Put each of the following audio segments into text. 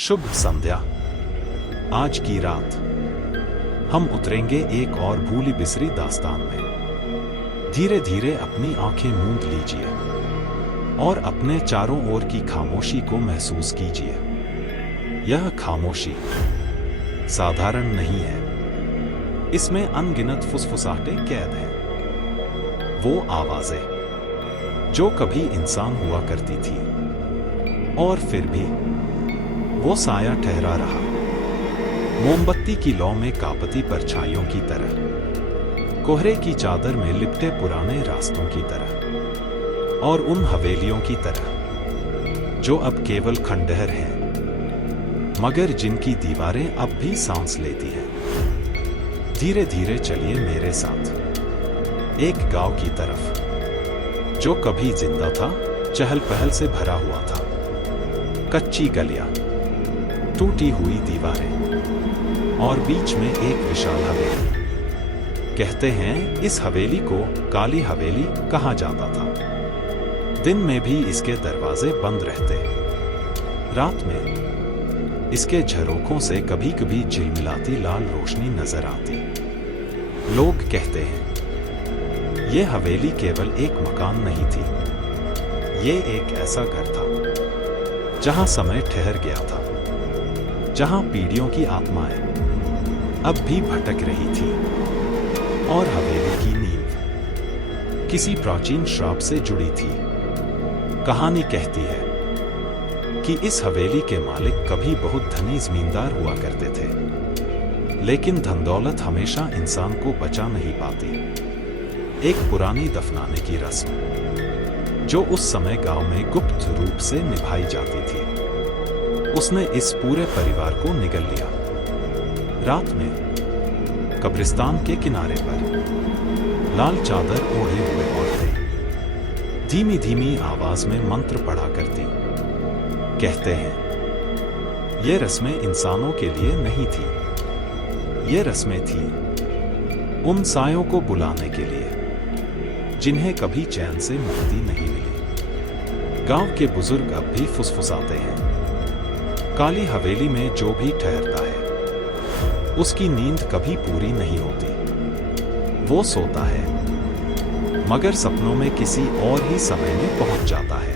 शुभ संध्या। आज की रात हम उतरेंगे एक और भूली बिसरी दास्तान में। धीरे धीरे अपनी आंखें मूंद लीजिए और अपने चारों ओर की खामोशी को महसूस कीजिए। यह खामोशी साधारण नहीं है, इसमें अनगिनत फुसफुसाहटें कैद हैं। वो आवाजें जो कभी इंसान हुआ करती थी और फिर भी वो साया ठहरा रहा, मोमबत्ती की लौ में कापती परछाइयों की तरह, कोहरे की चादर में लिपटे पुराने रास्तों की तरह और उन हवेलियों की तरह जो अब केवल खंडहर हैं, मगर जिनकी दीवारें अब भी सांस लेती हैं। धीरे धीरे चलिए मेरे साथ एक गांव की तरफ जो कभी जिंदा था, चहल पहल से भरा हुआ था। कच्ची गलियां, टूटी हुई दीवारें और बीच में एक विशाल हवेली। कहते हैं इस हवेली को काली हवेली कहा जाता था। दिन में भी इसके दरवाजे बंद रहते, रात में इसके झरोखों से कभी कभी झिलमिलाती लाल रोशनी नजर आती। लोग कहते हैं ये हवेली केवल एक मकान नहीं थी, ये एक ऐसा घर था जहां समय ठहर गया था, जहां पीढ़ियों की आत्माएं अब भी भटक रही थी और हवेली की नींव किसी प्राचीन श्राप से जुड़ी थी। कहानी कहती है कि इस हवेली के मालिक कभी बहुत धनी जमींदार हुआ करते थे, लेकिन धन दौलत हमेशा इंसान को बचा नहीं पाती। एक पुरानी दफनाने की रस्म जो उस समय गांव में गुप्त रूप से निभाई जाती थी, उसने इस पूरे परिवार को निगल लिया। रात में कब्रिस्तान के किनारे पर लाल चादर ओढ़े हुए औरतें धीमी धीमी आवाज में मंत्र पढ़ा करती। कहते हैं ये रस्में इंसानों के लिए नहीं थी, ये रस्में थी उन सायों को बुलाने के लिए जिन्हें कभी चैन से मुक्ति नहीं मिली। गांव के बुजुर्ग अब भी फुसफुसाते हैं, काली हवेली में जो भी ठहरता है उसकी नींद कभी पूरी नहीं होती। वो सोता है मगर सपनों में किसी और ही समय में पहुंच जाता है।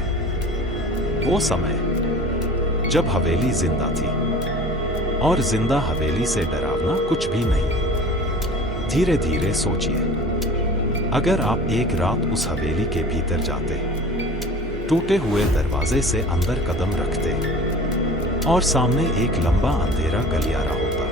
वो समय जब हवेली जिंदा थी और जिंदा हवेली से डरावना कुछ भी नहीं। धीरे धीरे सोचिए, अगर आप एक रात उस हवेली के भीतर जाते, टूटे हुए दरवाजे से अंदर कदम रखते और सामने एक लंबा अंधेरा गलियारा होता,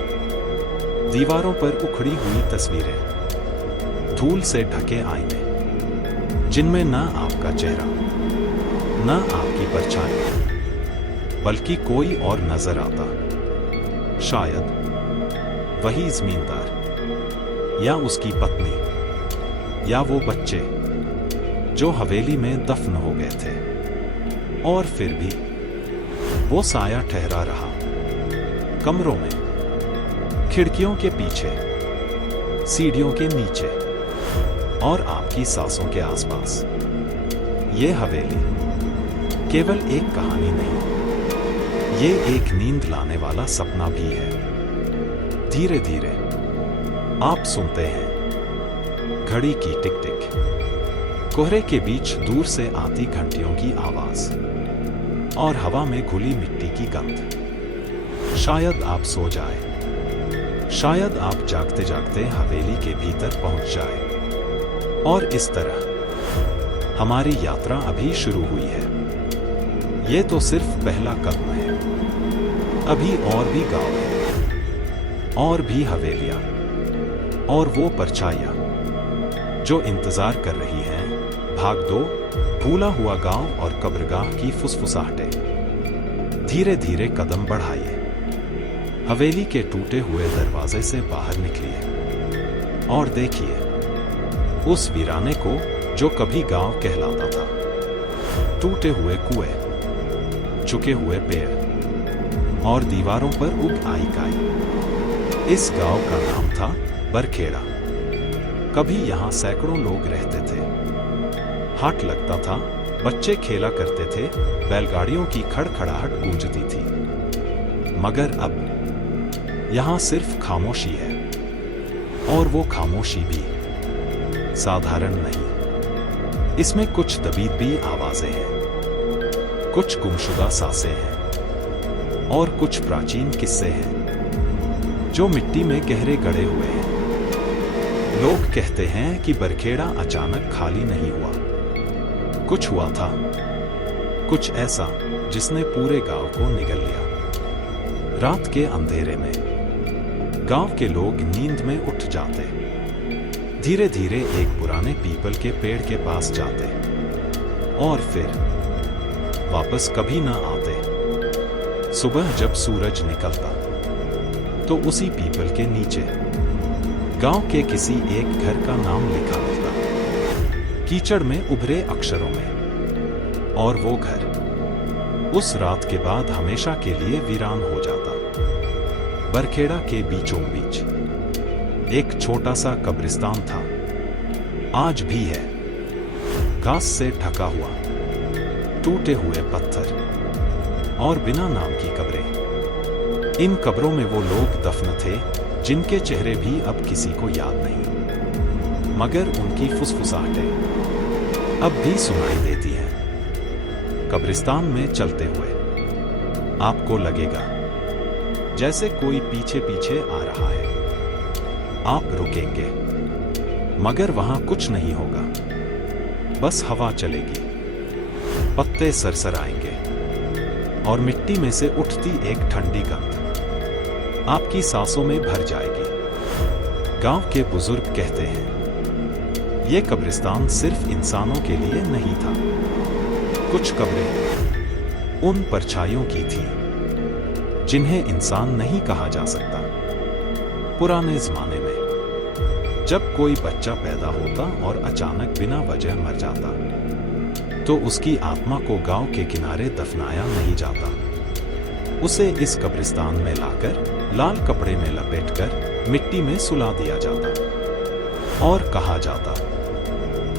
दीवारों पर उखड़ी हुई तस्वीरें, धूल से ढके आईने जिनमें न आपका चेहरा न आपकी परछाई बल्कि कोई और नजर आता। शायद वही जमींदार या उसकी पत्नी या वो बच्चे जो हवेली में दफन हो गए थे। और फिर भी वो साया ठहरा रहा, कमरों में, खिड़कियों के पीछे, सीढ़ियों के नीचे और आपकी सांसों के आसपास। ये हवेली केवल एक कहानी नहीं, ये एक नींद लाने वाला सपना भी है। धीरे धीरे आप सुनते हैं घड़ी की टिक टिक, कोहरे के बीच दूर से आती घंटियों की आवाज और हवा में घुली मिट्टी की गंध। शायद आप सो जाए, शायद आप जागते जागते हवेली के भीतर पहुंच जाए। और इस तरह हमारी यात्रा अभी शुरू हुई है। ये तो सिर्फ पहला कदम है, अभी और भी गांव हैं, और भी हवेलियां और वो परछाइयां जो इंतजार कर रही हैं। भाग दो, भूला हुआ गांव और कब्रगाह की फुसफुसाहटें। धीरे धीरे कदम बढ़ाइए, हवेली के टूटे हुए दरवाजे से बाहर निकलिए और देखिए उस वीराने को जो कभी गांव कहलाता था। टूटे हुए कुएं, झुके हुए पेड़ और दीवारों पर उग आई काई। इस गांव का नाम था बरखेड़ा। कभी यहां सैकड़ों लोग रहते थे, हाट लगता था, बच्चे खेला करते थे, बैलगाड़ियों की खड़खड़ाहट गूंजती थी। मगर अब यहां सिर्फ खामोशी है, और वो खामोशी भी साधारण नहीं। इसमें कुछ दबीबी आवाजें हैं, कुछ गुमशुदा सांसें हैं, और कुछ प्राचीन किस्से हैं जो मिट्टी में गहरे गड़े हुए हैं। लोग कहते हैं कि बरखेड़ा अचानक खाली नहीं हुआ, कुछ हुआ था, कुछ ऐसा जिसने पूरे गांव को निगल लिया। रात के अंधेरे में गांव के लोग नींद में उठ जाते, धीरे धीरे एक पुराने पीपल के पेड़ के पास जाते, और फिर वापस कभी ना आते। सुबह जब सूरज निकलता तो उसी पीपल के नीचे गांव के किसी एक घर का नाम लिखा मिलता, कीचड़ में उभरे अक्षरों में, और वो घर उस रात के बाद हमेशा के लिए वीरान हो जाता। बरखेड़ा के बीचों बीच एक छोटा सा कब्रिस्तान था, आज भी है, घास से ढका हुआ, टूटे हुए पत्थर और बिना नाम की कब्रें। इन कब्रों में वो लोग दफन थे जिनके चेहरे भी अब किसी को याद नहीं, मगर उनकी फुसफुसाहटें अब भी सुनाई देती हैं। कब्रिस्तान में चलते हुए आपको लगेगा जैसे कोई पीछे पीछे आ रहा है। आप रुकेंगे, मगर वहां कुछ नहीं होगा, बस हवा चलेगी, पत्ते सरसराएंगे, और मिट्टी में से उठती एक ठंडी गंध आपकी सांसों में भर जाएगी। गांव के बुजुर्ग कहते हैं ये कब्रिस्तान सिर्फ इंसानों के लिए नहीं था। कुछ कब्रें उन परछाइयों की थी जिन्हें इंसान नहीं कहा जा सकता। पुराने जमाने में जब कोई बच्चा पैदा होता और अचानक बिना वजह मर जाता, तो उसकी आत्मा को गांव के किनारे दफनाया नहीं जाता। उसे इस कब्रिस्तान में लाकर लाल कपड़े में लपेटकर मिट्टी में सुला दिया जाता, और कहा जाता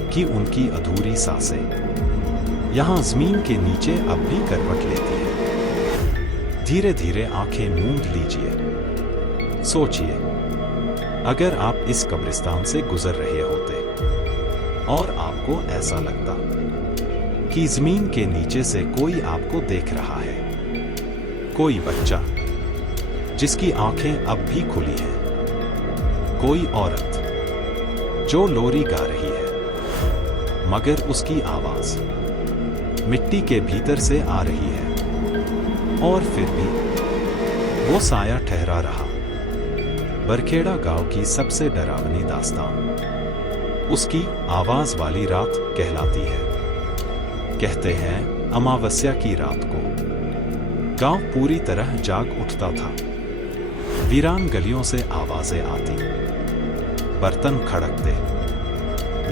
कि उनकी अधूरी सांसें यहां जमीन के नीचे अब भी करवट लेती है। धीरे धीरे आंखें मूंद लीजिए, सोचिए, अगर आप इस कब्रिस्तान से गुजर रहे होते और आपको ऐसा लगता कि जमीन के नीचे से कोई आपको देख रहा है, कोई बच्चा जिसकी आंखें अब भी खुली हैं, कोई औरत जो लोरी गा रही है, मगर उसकी आवाज मिट्टी के भीतर से आ रही है, और फिर भी वो साया ठहरा रहा। बरखेड़ा गांव की सबसे डरावनी दास्तान उसकी आवाज वाली रात कहलाती है। कहते हैं अमावस्या की रात को गांव पूरी तरह जाग उठता था। वीरान गलियों से आवाजें आती, बर्तन खड़कते,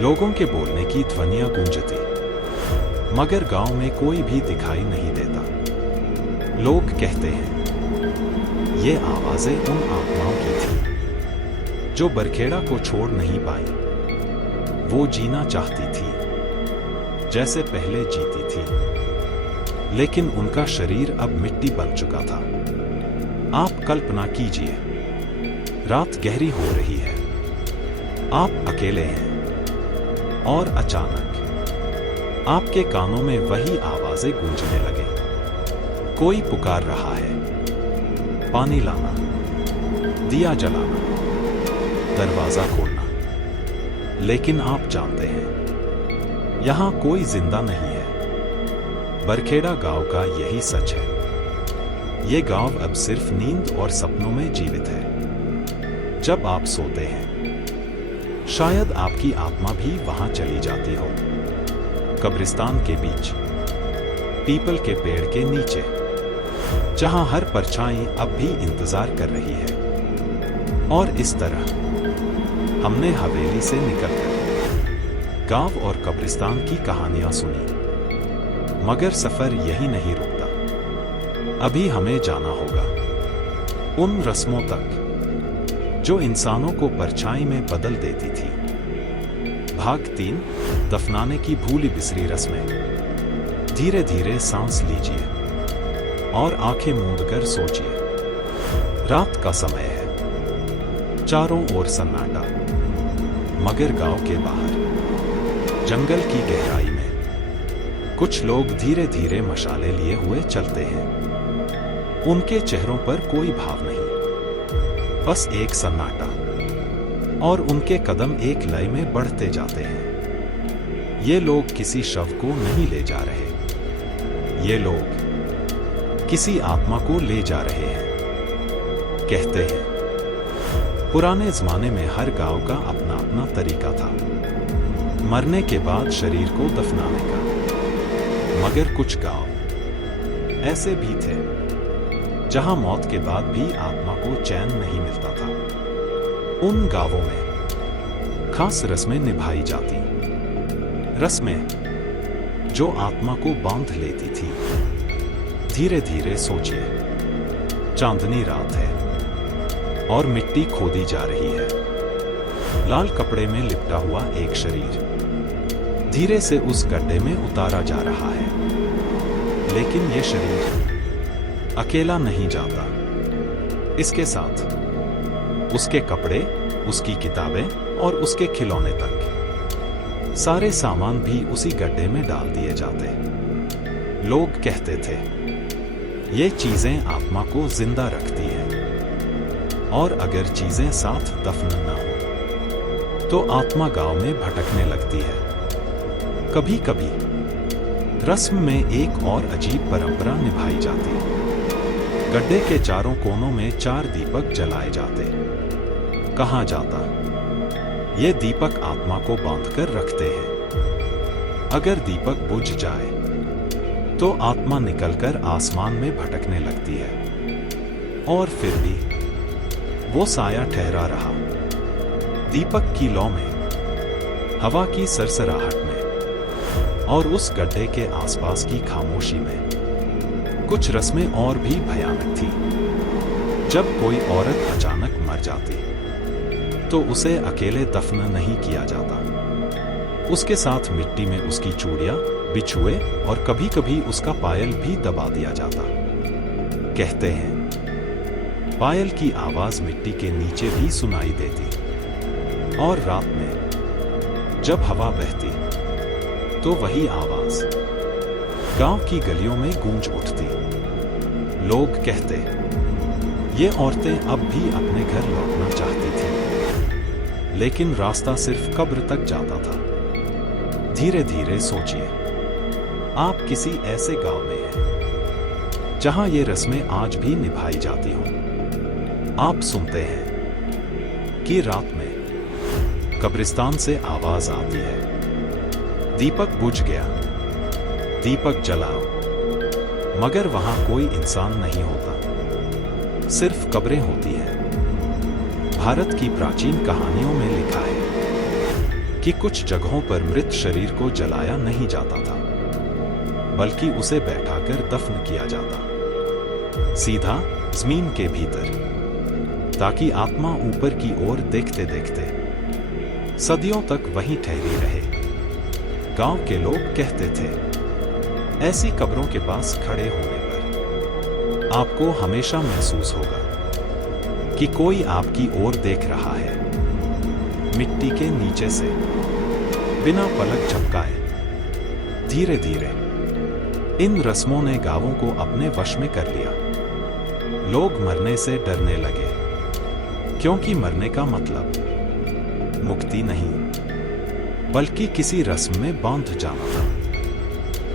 लोगों के बोलने की ध्वनियां गूंजती, मगर गांव में कोई भी दिखाई नहीं देता। लोग कहते हैं ये आवाजें उन आत्माओं की थी जो बरखेड़ा को छोड़ नहीं पाई। वो जीना चाहती थी जैसे पहले जीती थी, लेकिन उनका शरीर अब मिट्टी बन चुका था। आप कल्पना कीजिए, रात गहरी हो रही है, आप अकेले हैं, और अचानक आपके कानों में वही आवाजें गूंजने लगे। कोई पुकार रहा है, पानी लाना, दिया जलाना, दरवाजा खोलना। लेकिन आप जानते हैं यहां कोई जिंदा नहीं है। बरखेड़ा गांव का यही सच है। ये गांव अब सिर्फ नींद और सपनों में जीवित है। जब आप सोते हैं, शायद आपकी आत्मा भी वहां चली जाती हो। कब्रिस्तान के बीच, पीपल के पेड़ के नीचे, जहां हर परछाई अब भी इंतजार कर रही है। और इस तरह हमने हवेली से निकलकर गांव और कब्रिस्तान की कहानियां सुनी, मगर सफर यही नहीं रुकता। अभी हमें जाना होगा उन रस्मों तक जो इंसानों को परछाई में बदल देती थी। भाग 3, दफनाने की भूली बिसरी रस्में। धीरे धीरे सांस लीजिए और आंखें मूंद कर सोचिए, रात का समय है, चारों ओर सन्नाटा, मगर गांव के बाहर जंगल की गहराई में कुछ लोग धीरे धीरे मशाले लिए हुए चलते हैं। उनके चेहरों पर कोई भाव नहीं, बस एक सन्नाटा, और उनके कदम एक लय में बढ़ते जाते हैं। ये लोग किसी शव को नहीं ले जा रहे, ये लोग किसी आत्मा को ले जा रहे हैं। कहते हैं पुराने जमाने में हर गांव का अपना अपना तरीका था मरने के बाद शरीर को दफनाने का, मगर कुछ गांव ऐसे भी थे जहां मौत के बाद भी आत्मा को चैन नहीं मिलता था। उन गांवों में खास रस्में निभाई जाती, रस्में जो आत्मा को बांध लेती थी। धीरे धीरे सोचिए, चांदनी रात है और मिट्टी खोदी जा रही है। लाल कपड़े में लिपटा हुआ एक शरीर धीरे से उस गड्ढे में उतारा जा रहा है, लेकिन यह शरीर अकेला नहीं जाता। इसके साथ उसके कपड़े, उसकी किताबें और उसके खिलौने तक, सारे सामान भी उसी गड्ढे में डाल दिए जाते। लोग कहते थे ये चीजें आत्मा को जिंदा रखती हैं, और अगर चीजें साथ दफन न हो तो आत्मा गांव में भटकने लगती है। कभी कभी रस्म में एक और अजीब परंपरा निभाई जाती। गड्ढे के चारों कोनों में 4 दीपक जलाए जाते। कहा जाता ये दीपक आत्मा को बांधकर रखते हैं। अगर दीपक बुझ जाए तो आत्मा निकलकर आसमान में भटकने लगती है, और फिर भी वो साया ठहरा रहा। दीपक की लौ में, हवा की सरसराहट में, और उस गड्ढे के आसपास की खामोशी में कुछ रस्में और भी भयानक थी। जब कोई औरत अचानक मर जाती तो उसे अकेले दफन नहीं किया जाता। उसके साथ मिट्टी में उसकी चूड़ियां, बिछुए और कभी कभी उसका पायल भी दबा दिया जाता। कहते हैं पायल की आवाज मिट्टी के नीचे भी सुनाई देती, और रात में जब हवा बहती तो वही आवाज गांव की गलियों में गूंज उठती। लोग कहते ये औरतें अब भी अपने घर लौटना चाहती थीं, लेकिन रास्ता सिर्फ कब्र तक जाता था। धीरे धीरे सोचिए, आप किसी ऐसे गांव में हैं जहां ये रस्में आज भी निभाई जाती हों। आप सुनते हैं कि रात में कब्रिस्तान से आवाज आती है, दीपक बुझ गया, दीपक जलाओ, मगर वहां कोई इंसान नहीं होता, सिर्फ कब्रें होती हैं। भारत की प्राचीन कहानियों में लिखा है कि कुछ जगहों पर मृत शरीर को जलाया नहीं जाता था, बल्कि उसे बैठाकर दफन किया जाता, सीधा जमीन के भीतर, ताकि आत्मा ऊपर की ओर देखते देखते सदियों तक वहीं ठहरी रहे। गांव के लोग कहते थे ऐसी कब्रों के पास खड़े होने पर आपको हमेशा महसूस होगा कि कोई आपकी ओर देख रहा है, मिट्टी के नीचे से, बिना पलक झपकाए। धीरे धीरे इन रस्मों ने गांवों को अपने वश में कर लिया। लोग मरने से डरने लगे, क्योंकि मरने का मतलब मुक्ति नहीं, बल्कि किसी रस्म में बांध जाना था।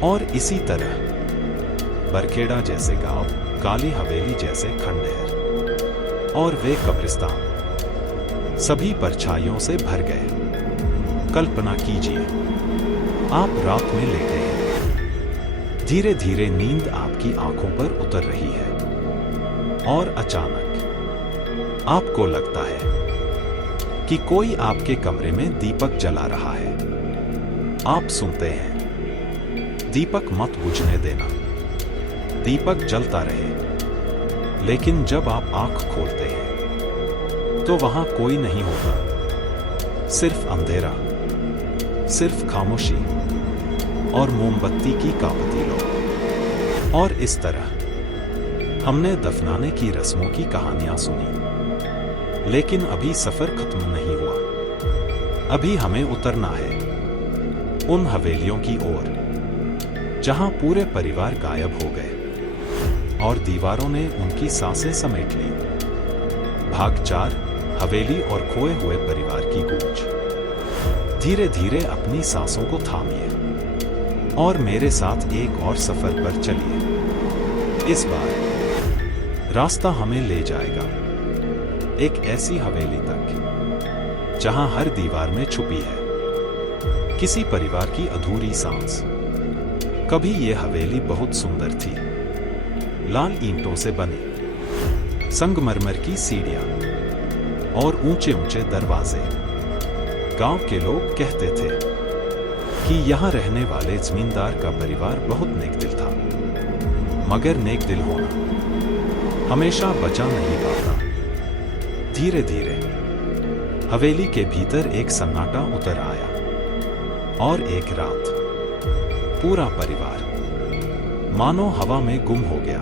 और इसी तरह बरखेड़ा जैसे गांव, काली हवेली जैसे खंडहर और वे कब्रिस्तान सभी परछाइयों से भर गए। कल्पना कीजिए, आप रात में लेटे हैं, धीरे धीरे नींद आपकी आंखों पर उतर रही है, और अचानक आपको लगता है कि कोई आपके कमरे में दीपक जला रहा है। आप सुनते हैं दीपक मत बुझने देना, दीपक जलता रहे। लेकिन जब आप आंख खोलते हैं तो वहां कोई नहीं होता, सिर्फ अंधेरा, सिर्फ खामोशी और मोमबत्ती की कांपती लौ। और इस तरह हमने दफनाने की रस्मों की कहानियां सुनी, लेकिन अभी सफर खत्म नहीं हुआ। अभी हमें उतरना है उन हवेलियों की ओर जहां पूरे परिवार गायब हो गए और दीवारों ने उनकी सांसें समेट ली। भाग 4, हवेली और खोए हुए परिवार की गूंज। धीरे धीरे अपनी सांसों को थामिए और मेरे साथ एक और सफर पर चलिए। इस बार रास्ता हमें ले जाएगा एक ऐसी हवेली तक जहां हर दीवार में छुपी है किसी परिवार की अधूरी सांस। कभी ये हवेली बहुत सुंदर थी, लाल ईंटों से बनी, संगमरमर की सीढ़ियां और ऊंचे ऊंचे दरवाजे। गांव के लोग कहते थे कि यहां रहने वाले जमींदार का परिवार बहुत नेकदिल था, मगर नेकदिल होना हमेशा बचा नहीं पाता। धीरे धीरे हवेली के भीतर एक सन्नाटा उतर आया और एक रात पूरा परिवार मानो हवा में गुम हो गया।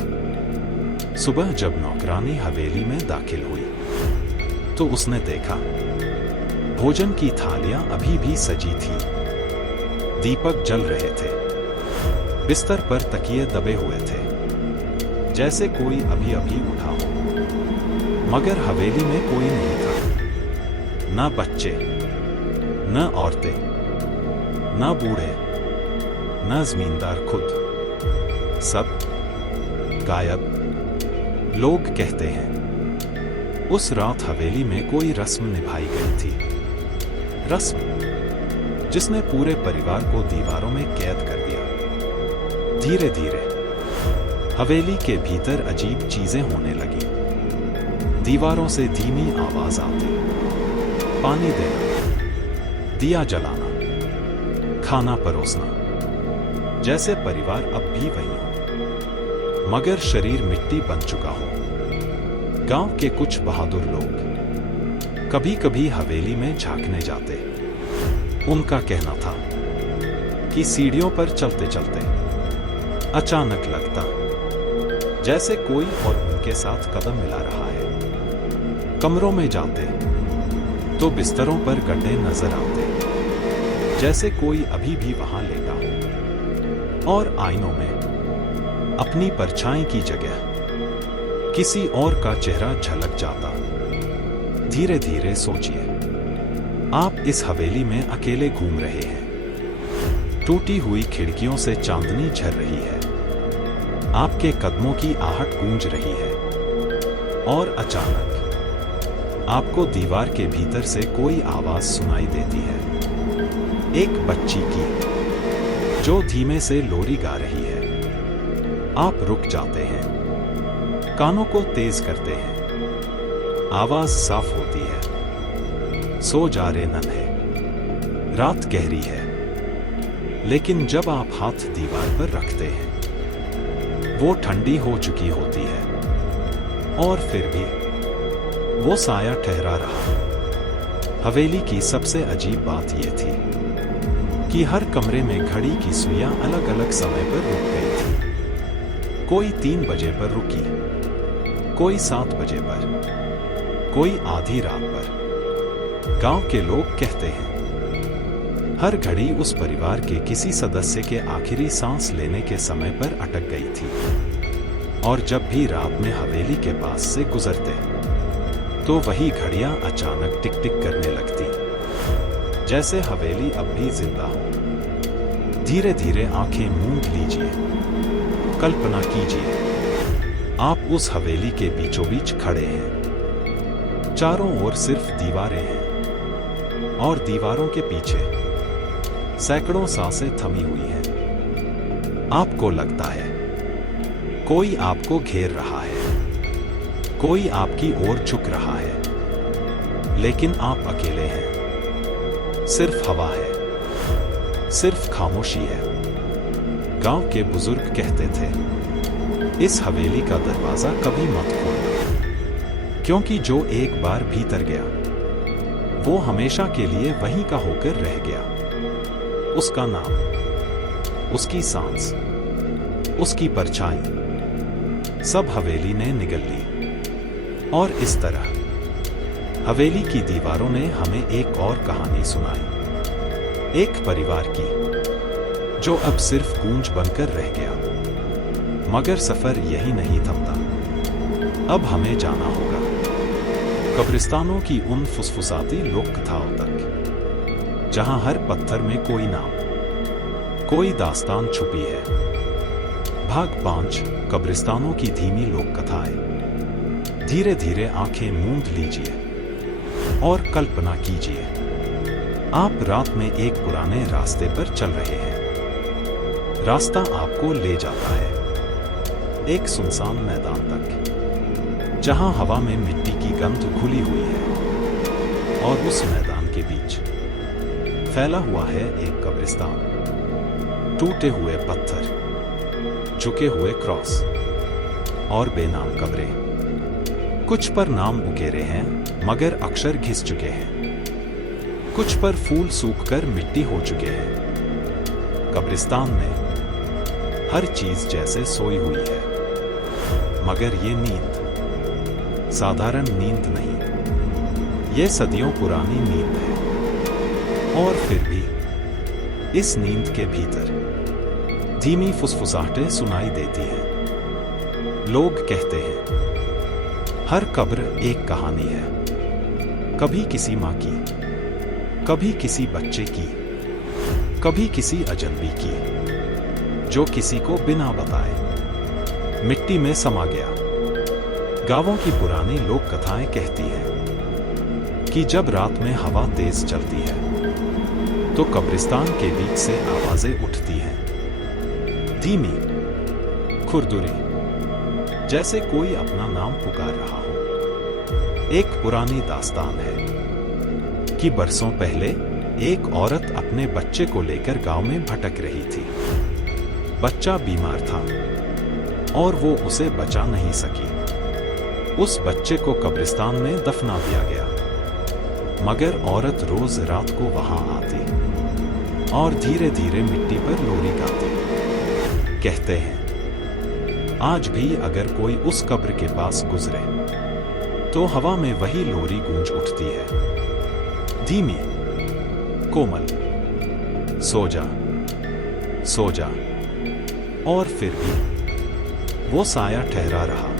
सुबह जब नौकरानी हवेली में दाखिल हुई तो उसने देखा भोजन की थालियां अभी भी सजी थी, दीपक जल रहे थे, बिस्तर पर तकिए दबे हुए थे जैसे कोई अभी अभी उठा हो। मगर हवेली में कोई नहीं था, न बच्चे, न औरतें, न बूढ़े, न जमींदार खुद, सब गायब। लोग कहते हैं उस रात हवेली में कोई रस्म निभाई गई थी, रस्म जिसने पूरे परिवार को दीवारों में कैद कर दिया। धीरे धीरे हवेली के भीतर अजीब चीजें होने लगी। दीवारों से धीमी आवाज आती, पानी देना, दिया जलाना, खाना परोसना, जैसे परिवार अब भी वही हो, मगर शरीर मिट्टी बन चुका हो। गांव के कुछ बहादुर लोग कभी कभी हवेली में झांकने जाते। उनका कहना था कि सीढ़ियों पर चलते चलते अचानक लगता जैसे कोई और उनके साथ कदम मिला रहा है। कमरों में जाते तो बिस्तरों पर गड्ढे नजर आते जैसे कोई अभी भी वहां लेटा हो, और आईनों में अपनी परछाई की जगह किसी और का चेहरा झलक जाता। धीरे धीरे सोचिए, आप इस हवेली में अकेले घूम रहे हैं, टूटी हुई खिड़कियों से चांदनी झर रही है, आपके कदमों की आहट गूंज रही है, और अचानक आपको दीवार के भीतर से कोई आवाज सुनाई देती है, एक बच्ची की जो धीमे से लोरी गा रही है। आप रुक जाते हैं, कानों को तेज करते हैं, आवाज साफ होती है, सो जा रे नन्हे, रात गहरी है। लेकिन जब आप हाथ दीवार पर रखते हैं वो ठंडी हो चुकी होती है, और फिर भी वो साया ठहरा रहा। हवेली की सबसे अजीब बात यह थी कि हर कमरे में घड़ी की सुइयां अलग अलग समय पर रुक गई थी। कोई 3 बजे पर रुकी, कोई 7 बजे पर, कोई आधी रात पर। गांव के लोग कहते हैं हर घड़ी उस परिवार के किसी सदस्य के आखिरी सांस लेने के समय पर अटक गई थी, और जब भी रात में हवेली के पास से गुजरते तो वही घड़ियां अचानक टिक टिक करने लगती, जैसे हवेली अब भी जिंदा हो। धीरे धीरे आंखें मूंद लीजिए, कल्पना कीजिए आप उस हवेली के बीचों बीच खड़े हैं, चारों ओर सिर्फ दीवारें हैं, और दीवारों के पीछे सैकड़ों सांसें थमी हुई हैं। आपको लगता है कोई आपको घेर रहा है, कोई आपकी ओर झुक रहा है, लेकिन आप अकेले हैं। सिर्फ हवा है, सिर्फ खामोशी है। गांव के बुजुर्ग कहते थे इस हवेली का दरवाजा कभी मत खोलना, क्योंकि जो एक बार भीतर गया वो हमेशा के लिए वहीं का होकर रह गया। उसका नाम, उसकी सांस, उसकी परछाई सब हवेली ने निगल ली। और इस तरह हवेली की दीवारों ने हमें एक और कहानी सुनाई, एक परिवार की जो अब सिर्फ गूंज बनकर रह गया। मगर सफर यही नहीं थमता। अब हमें जाना होगा कब्रिस्तानों की उन फुसफुसाती लोक कथाओं तक, जहां हर पत्थर में कोई नाम, कोई दास्तान छुपी है। भाग 5, कब्रिस्तानों की धीमी लोक कथाएं। धीरे धीरे आंखें मूंद लीजिए और कल्पना कीजिए, आप रात में एक पुराने रास्ते पर चल रहे हैं। रास्ता आपको ले जाता है एक सुनसान मैदान तक, जहां हवा में मिट्टी की गंध घुली हुई है। और उस मैदान के बीच फैला हुआ है एक कब्रिस्तान। टूटे हुए पत्थर, झुके हुए क्रॉस और बेनाम कब्रें। कुछ पर नाम उकेरे हैं मगर अक्षर घिस चुके हैं। कुछ पर फूल सूखकर मिट्टी हो चुके हैं। कब्रिस्तान में हर चीज जैसे सोई हुई है, मगर ये नींद साधारण नींद नहीं, ये सदियों पुरानी नींद है। और फिर भी इस नींद के भीतर धीमी फुसफुसाहटें सुनाई देती हैं। लोग कहते हैं हर कब्र एक कहानी है, कभी किसी माँ की, कभी किसी बच्चे की, कभी किसी अजनबी की, जो किसी को बिना बताए मिट्टी में समा गया। गांवों की पुरानी लोक कथाएं कहती हैं कि जब रात में हवा तेज चलती है तो कब्रिस्तान के बीच से आवाजें उठती हैं, धीमी, खुरदुरी, जैसे कोई अपना नाम पुकार रहा हो। एक पुरानी दास्तान है कि बरसों पहले एक औरत अपने बच्चे को लेकर गांव में भटक रही थी। बच्चा बीमार था और वो उसे बचा नहीं सकी। उस बच्चे को कब्रिस्तान में दफना दिया गया। मगर औरत रोज रात को वहां आती और धीरे धीरे मिट्टी पर लोरी गाती। कहते हैं आज भी अगर कोई उस कब्र के पास गुजरे तो हवा में वही लोरी गूंज उठती है, धीमी, कोमल, सो जा, सो जा। और फिर भी वो साया ठहरा रहा।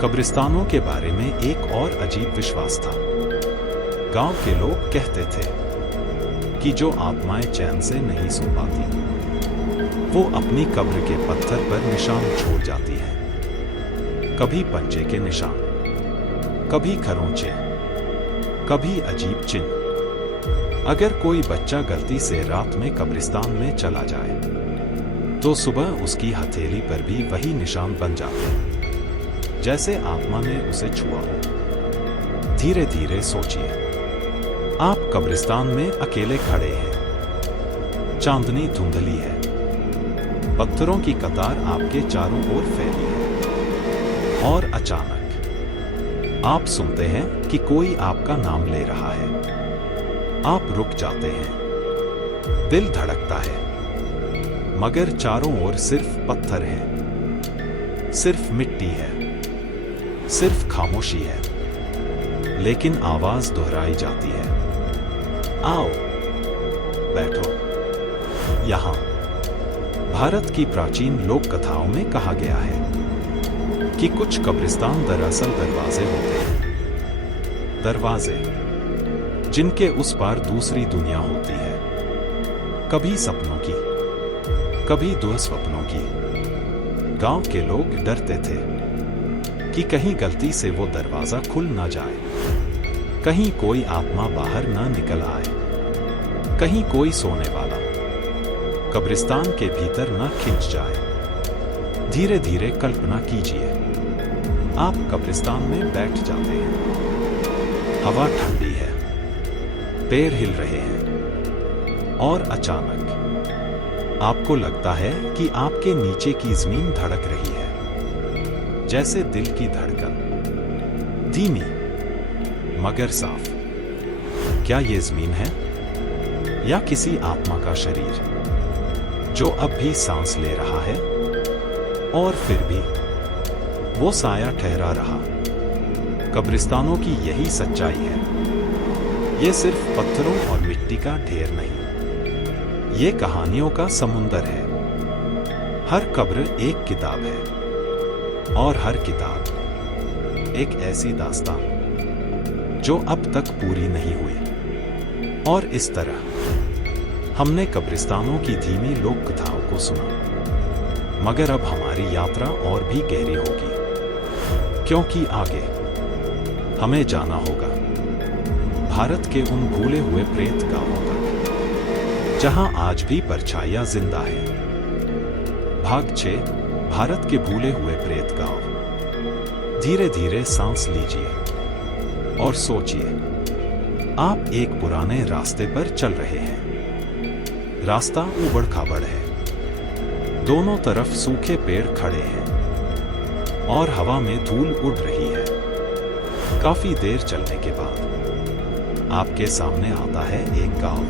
कब्रिस्तानों के बारे में एक और अजीब विश्वास था। गांव के लोग कहते थे कि जो आत्माएं चैन से नहीं सो पाती वो अपनी कब्र के पत्थर पर निशान छोड़ जाती हैं। कभी पंजे के निशान, कभी खरोंचे, कभी अजीब चिन्ह। अगर कोई बच्चा गलती से रात में कब्रिस्तान में चला जाए तो सुबह उसकी हथेली पर भी वही निशान बन जाते, जैसे आत्मा ने उसे छुआ हो। धीरे धीरे सोचिए, आप कब्रिस्तान में अकेले खड़े हैं। चांदनी धुंधली है, पत्थरों की कतार आपके चारों ओर फैली है। और अचानक आप सुनते हैं कि कोई आपका नाम ले रहा है। आप रुक जाते हैं, दिल धड़कता है, मगर चारों ओर सिर्फ पत्थर है, सिर्फ मिट्टी है, सिर्फ खामोशी है। लेकिन आवाज दोहराई जाती है, आओ, बैठो यहां। भारत की प्राचीन लोक कथाओं में कहा गया है कि कुछ कब्रिस्तान दरअसल दरवाजे होते हैं, दरवाजे जिनके उस पार दूसरी दुनिया होती है। कभी सपनों की, कभी दुःस्वप्नों की। गांव के लोग डरते थे कि कहीं गलती से वो दरवाजा खुल ना जाए, कहीं कोई आत्मा बाहर ना निकल आए, कहीं कोई सोने वाला कब्रिस्तान के भीतर ना खिंच जाए। धीरे धीरे कल्पना कीजिए, आप कब्रिस्तान में बैठ जाते हैं। हवा ठंडी है, पैर हिल रहे हैं और अचानक आपको लगता है कि आपके नीचे की जमीन धड़क रही है, जैसे दिल की धड़कन, धीमी मगर साफ। क्या ये जमीन है या किसी आत्मा का शरीर जो अब भी सांस ले रहा है? और फिर भी वो साया ठहरा रहा। कब्रिस्तानों की यही सच्चाई है। ये सिर्फ पत्थरों और मिट्टी का ढेर नहीं, ये कहानियों का समुंदर है। हर कब्र एक किताब है और हर किताब एक ऐसी दास्तान जो अब तक पूरी नहीं हुई। और इस तरह हमने कब्रिस्तानों की धीमी लोक कथाओं को सुना, मगर अब हमारी यात्रा और भी गहरी होगी, क्योंकि आगे हमें जाना होगा भारत के उन भूले हुए प्रेत गांवों तक जहां आज भी परछाइयां जिंदा है। भाग 6, भारत के भूले हुए प्रेत गांव। धीरे धीरे सांस लीजिए और सोचिए, आप एक पुराने रास्ते पर चल रहे हैं। रास्ता उबड़ खाबड़ है, दोनों तरफ सूखे पेड़ खड़े हैं और हवा में धूल उड़ रही है। काफी देर चलने के बाद आपके सामने आता है एक गांव,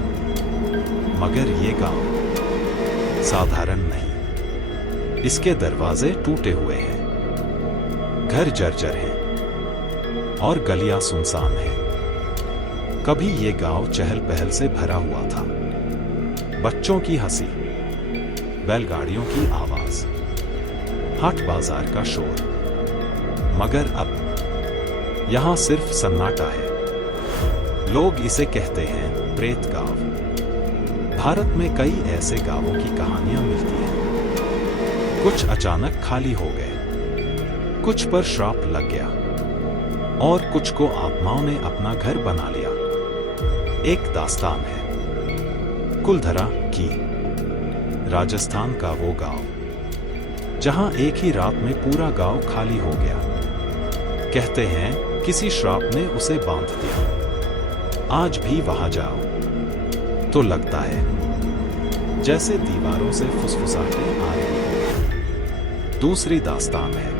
मगर ये गांव साधारण नहीं। इसके दरवाजे टूटे हुए हैं, घर जर्जर हैं और गलियां सुनसान हैं। कभी ये गांव चहल पहल से भरा हुआ था, बच्चों की हंसी, बैलगाड़ियों की आवाज, हाट बाजार का शोर। मगर अब यहां सिर्फ सन्नाटा है। लोग इसे कहते हैं प्रेत गांव। भारत में कई ऐसे गांवों की कहानियां मिलती हैं। कुछ अचानक खाली हो गए, कुछ पर श्राप लग गया और कुछ को आत्माओं ने अपना घर बना लिया। एक दास्तान है कुलधरा की, राजस्थान का वो गांव जहां एक ही रात में पूरा गांव खाली हो गया। कहते हैं किसी श्राप ने उसे बांध दिया। आज भी वहां जाओ तो लगता है जैसे दीवारों से फुसफुसाहटें आ रही हो। दूसरी दास्तान है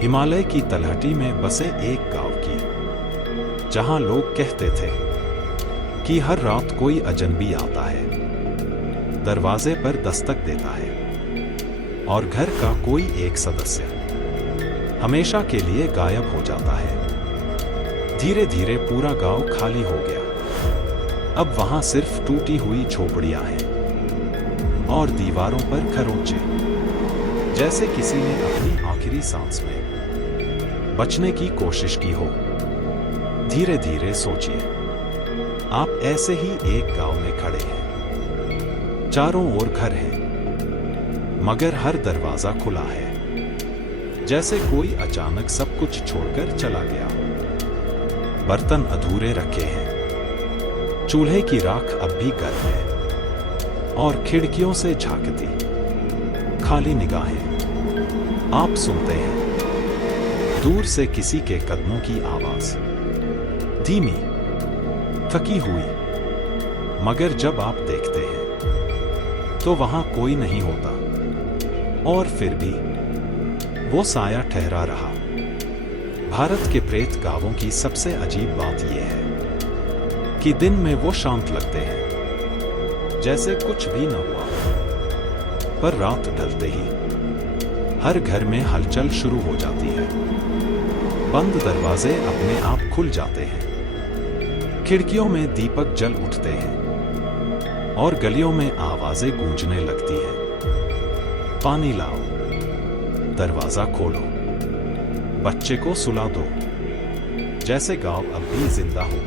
हिमालय की तलहटी में बसे एक गांव की, जहां लोग कहते थे कि हर रात कोई अजनबी आता है, दरवाजे पर दस्तक देता है और घर का कोई एक सदस्य हमेशा के लिए गायब हो जाता है। धीरे धीरे पूरा गांव खाली हो गया। अब वहां सिर्फ टूटी हुई झोपड़ियां हैं और दीवारों पर खरोंचे, जैसे किसी ने अपनी आखिरी सांस में बचने की कोशिश की हो। धीरे धीरे सोचिए, आप ऐसे ही एक गांव में खड़े हैं। चारों ओर घर हैं, मगर हर दरवाजा खुला है, जैसे कोई अचानक सब कुछ छोड़कर चला गया हो। बर्तन अधूरे रखे हैं, चूल्हे की राख अब भी गर्म है और खिड़कियों से झांकती खाली निगाहें। आप सुनते हैं दूर से किसी के कदमों की आवाज, धीमी, थकी हुई। मगर जब आप देखते हैं तो वहां कोई नहीं होता, और फिर भी वो साया ठहरा रहा। भारत के प्रेत गांवों की सबसे अजीब बात यह है कि दिन में वो शांत लगते हैं, जैसे कुछ भी न हुआ, पर रात ढलते ही हर घर में हलचल शुरू हो जाती है। बंद दरवाजे अपने आप खुल जाते हैं, खिड़कियों में दीपक जल उठते हैं और गलियों में आवाजें गूंजने लगती हैं। पानी लाओ, दरवाजा खोलो, बच्चे को सुला दो, जैसे गांव अब भी जिंदा हो।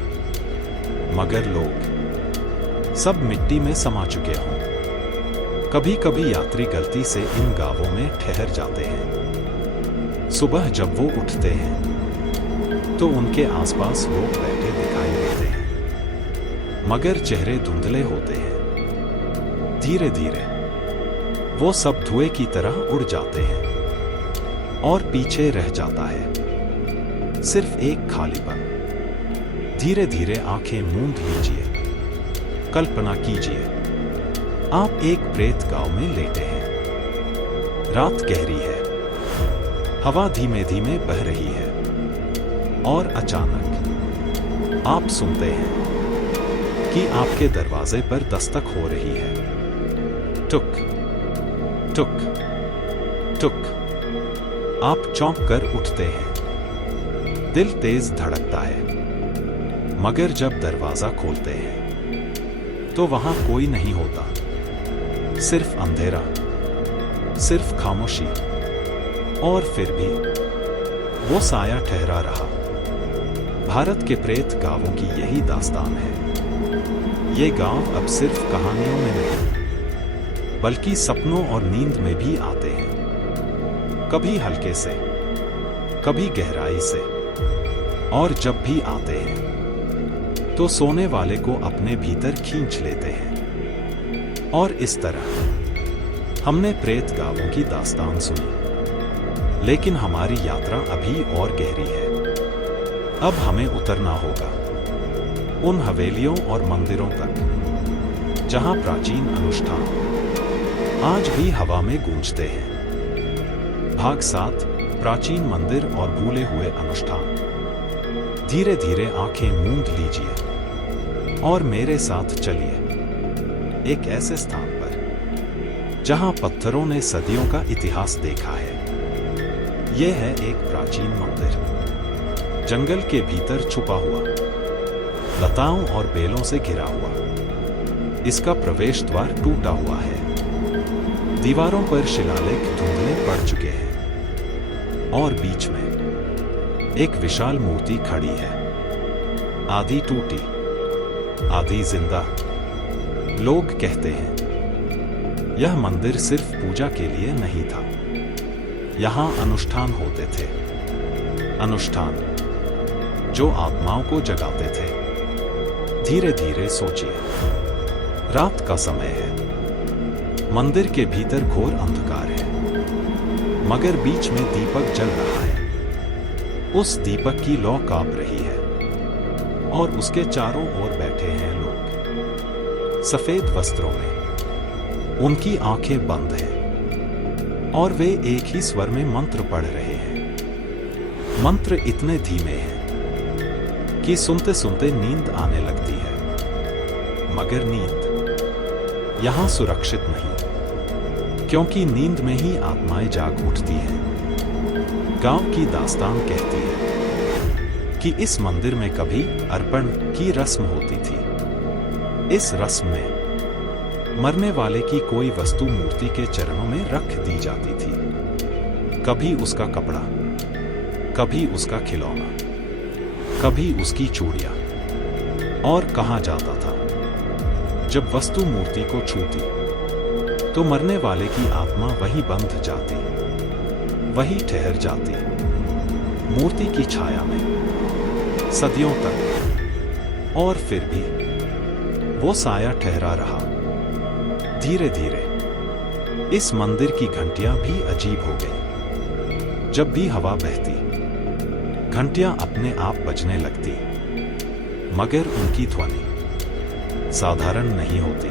मगर लोग सब मिट्टी में समा चुके हों। कभी कभी यात्री गलती से इन गांवों में ठहर जाते हैं। सुबह जब वो उठते हैं तो उनके आसपास लोग बैठे दिखाई देते हैं, मगर चेहरे धुंधले होते हैं। धीरे धीरे वो सब धुएं की तरह उड़ जाते हैं और पीछे रह जाता है सिर्फ एक खालीपन। धीरे धीरे आंखें मूंद लीजिए, कल्पना कीजिए आप एक प्रेत गांव में लेटे हैं। रात गहरी है, हवा धीमे धीमे बह रही है और अचानक आप सुनते हैं कि आपके दरवाजे पर दस्तक हो रही है। टुक टुक टुक। आप चौंक कर उठते हैं। दिल तेज धड़कता है। मगर जब दरवाजा खोलते हैं तो वहां कोई नहीं होता। सिर्फ अंधेरा, सिर्फ खामोशी। और फिर भी वो साया ठहरा रहा। भारत के प्रेत गांवों की यही दास्तान है। ये गांव अब सिर्फ कहानियों में नहीं, बल्कि सपनों और नींद में भी आते हैं। कभी हल्के से, कभी गहराई से। और जब भी आते हैं तो सोने वाले को अपने भीतर खींच लेते हैं। और इस तरह हमने प्रेत गांवों की दास्तान सुनी, लेकिन हमारी यात्रा अभी और गहरी है। अब हमें उतरना होगा उन हवेलियों और मंदिरों तक जहां प्राचीन अनुष्ठान आज भी हवा में गूंजते हैं। भाग 7, प्राचीन मंदिर और भूले हुए अनुष्ठान। धीरे धीरे आंखें मूंद लीजिए और मेरे साथ चलिए एक ऐसे स्थान पर जहां पत्थरों ने सदियों का इतिहास देखा है। यह है एक प्राचीन मंदिर, जंगल के भीतर छुपा हुआ, लताओं और बेलों से घिरा हुआ। इसका प्रवेश द्वार टूटा हुआ है। दीवारों पर शिलालेख धुंधले पड़ चुके हैं और बीच में एक विशाल मूर्ति खड़ी है, आधी टूटी, आधी जिंदा। लोग कहते हैं यह मंदिर सिर्फ पूजा के लिए नहीं था। यहां अनुष्ठान होते थे, अनुष्ठान जो आत्माओं को जगाते थे। धीरे धीरे सोचिए, रात का समय है, मंदिर के भीतर घोर अंधकार है, मगर बीच में दीपक जल रहा है। उस दीपक की लौ कांप रही है और उसके चारों ओर बैठे हैं लोग, सफेद वस्त्रों में। उनकी आंखें बंद हैं और वे एक ही स्वर में मंत्र पढ़ रहे हैं। मंत्र इतने धीमे हैं कि सुनते सुनते नींद आने लगती है। मगर नींद यहां सुरक्षित नहीं, क्योंकि नींद में ही आत्माएं जाग उठती हैं। गांव की दास्तान कहती है कि इस मंदिर में कभी अर्पण की रस्म होती थी। इस रस्म में मरने वाले की कोई वस्तु मूर्ति के चरणों में रख दी जाती थी। कभी उसका कपड़ा, कभी उसका खिलौना, कभी उसकी चूड़ियां। और कहा जाता था जब वस्तु मूर्ति को छूती तो मरने वाले की आत्मा वहीं बंध जाती, वहीं ठहर जाती, मूर्ति की छाया में सदियों तक। और फिर भी वो साया ठहरा रहा। धीरे धीरे इस मंदिर की घंटियां भी अजीब हो गई। जब भी हवा बहती, घंटियां अपने आप बजने लगती, मगर उनकी ध्वनि साधारण नहीं होती।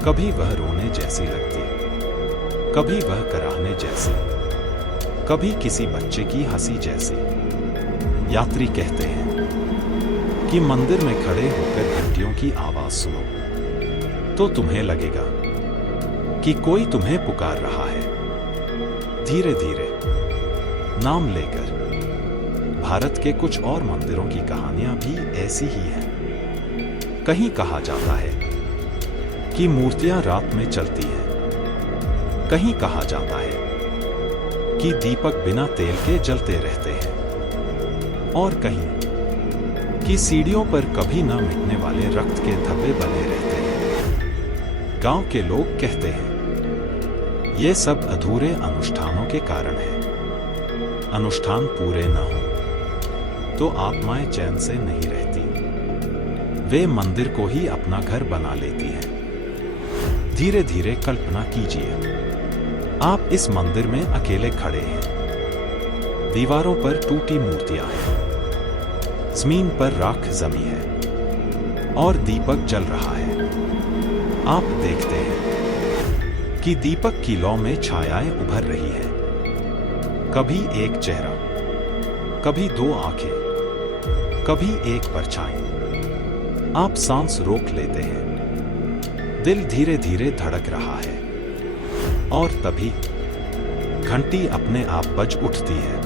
कभी वह रोने जैसी लगती, कभी वह कराहने जैसी, कभी किसी बच्चे की हंसी जैसी। यात्री कहते हैं कि मंदिर में खड़े होकर घंटियों की आवाज सुनो तो तुम्हें लगेगा कि कोई तुम्हें पुकार रहा है। धीरे धीरे नाम लेकर भारत के कुछ और मंदिरों की कहानियां भी ऐसी ही हैं। कहीं कहा जाता है कि मूर्तियां रात में चलती हैं। कहीं कहा जाता है कि दीपक बिना तेल के जलते रहते हैं। और कहीं कि सीढ़ियों पर कभी न मिटने वाले रक्त के धब्बे बने रहते हैं। गांव के लोग कहते हैं ये सब अधूरे अनुष्ठानों के कारण है। अनुष्ठान पूरे न हो तो आत्माएं चैन से नहीं रहती, वे मंदिर को ही अपना घर बना लेती हैं। धीरे धीरे कल्पना कीजिए, आप इस मंदिर में अकेले खड़े हैं। दीवारों पर टूटी मूर्तियां हैं, जमीन पर राख जमी है और दीपक जल रहा है। आप देखते हैं कि दीपक की लौ में छायाएं उभर रही है। कभी एक चेहरा, कभी दो आंखें, कभी एक परछाई। आप सांस रोक लेते हैं। दिल धीरे धीरे धड़क रहा है। और तभी घंटी अपने आप बज उठती है।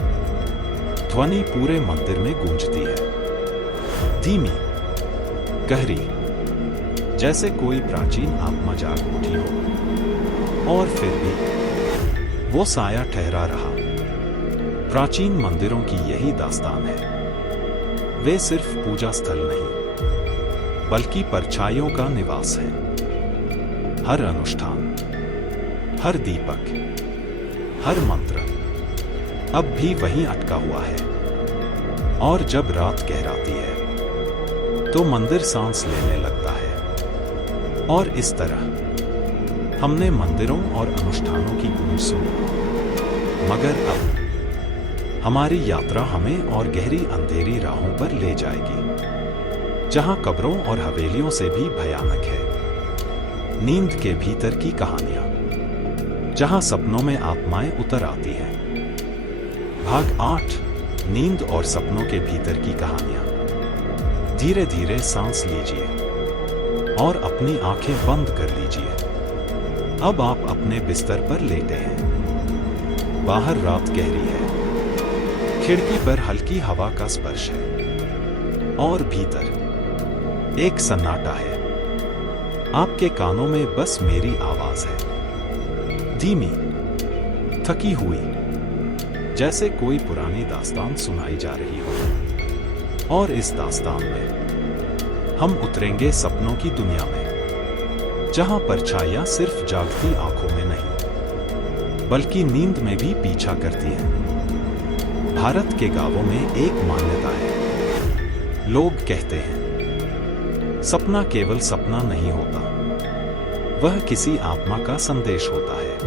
ध्वनि पूरे मंदिर में गूंजती है, धीमी, गहरी, जैसे कोई प्राचीन आत्मा जाग उठी हो। और फिर भी वो साया ठहरा रहा। प्राचीन मंदिरों की यही दास्तान है। वे सिर्फ पूजा स्थल नहीं, बल्कि परछाइयों का निवास है। हर अनुष्ठान, हर दीपक, हर मंत्र अब भी वहीं अटका हुआ है। और जब रात गहराती है तो मंदिर सांस लेने लगता है। और इस तरह हमने मंदिरों और अनुष्ठानों की गूंज सुनी, मगर अब हमारी यात्रा हमें और गहरी अंधेरी राहों पर ले जाएगी, जहां कब्रों और हवेलियों से भी भयानक है नींद के भीतर की कहानियां, जहां सपनों में आत्माएं उतर आती हैं। भाग 8, नींद और सपनों के भीतर की कहानियां। धीरे धीरे सांस लीजिए और अपनी आंखें बंद कर लीजिए। अब आप अपने बिस्तर पर लेटे हैं। बाहर रात गहरी है, खिड़की पर हल्की हवा का स्पर्श है और भीतर एक सन्नाटा है। आपके कानों में बस मेरी आवाज है, धीमी, थकी हुई, जैसे कोई पुरानी दास्तान सुनाई जा रही हो। और इस दास्तान में हम उतरेंगे सपनों की दुनिया में, जहां परछाइयां सिर्फ जागती आंखों में नहीं, बल्कि नींद में भी पीछा करती हैं। भारत के गांवों में एक मान्यता है। लोग कहते हैं, सपना केवल सपना नहीं होता, वह किसी आत्मा का संदेश होता है।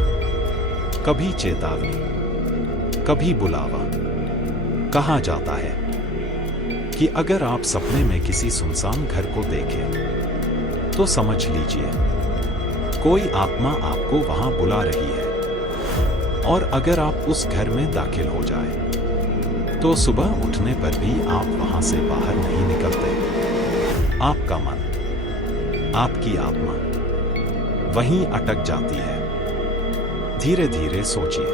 कभी चेतावनी, कभी बुलावा। कहा जाता है कि अगर आप सपने में किसी सुनसान घर को देखें, तो समझ लीजिए कोई आत्मा आपको वहां बुला रही है। और अगर आप उस घर में दाखिल हो जाए, तो सुबह उठने पर भी आप वहां से बाहर नहीं निकलते। आपका मन, आपकी आत्मा वहीं अटक जाती है। धीरे धीरे सोचिए,